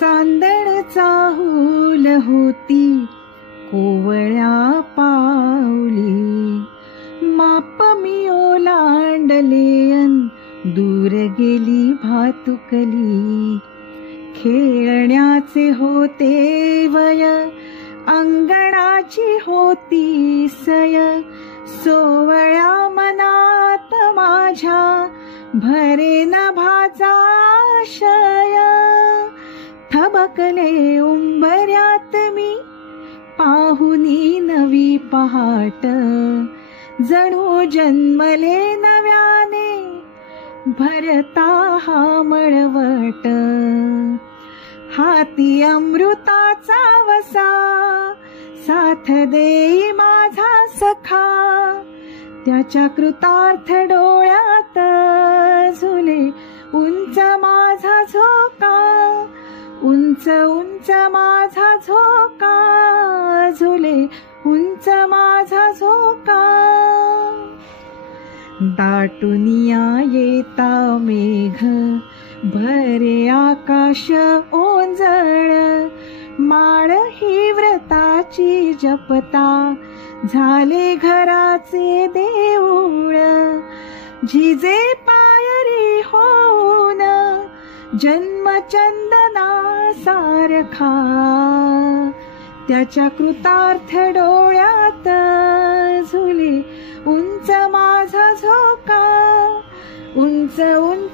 चांदण चाहूल होती कोवळ्या पाऊली, माप मी ओलांडले अन दूर गेली भातुकली. खेळण्याचे होते वय, अंगणाची होती सय, सोवळ्या मनात माझ्या भरेन भाजाशय. थबकले उंबऱ्यात मी पाहुनी नवी पहाट, जणू जन्मले नव्याने भरता हा मळवट. हाती अमृताचा वसा, साथ देई माझा सखा, त्याच्या कृतार्थ डोळ्यात झुले उंच माझा झोका. उंच उंच माझा झोका, झुले उंच माझा झोका. दाटुनिया येता मेघ, भरे आकाश ओंजळ, माळ ही व्रताची जपता, झाले घराचे देऊळ. झिजे पायरी होऊन जन्मचंदना सारखा, त्याच्या कृतार्थ डोळ्यात झुले उंच माझा झोका. उंच उंच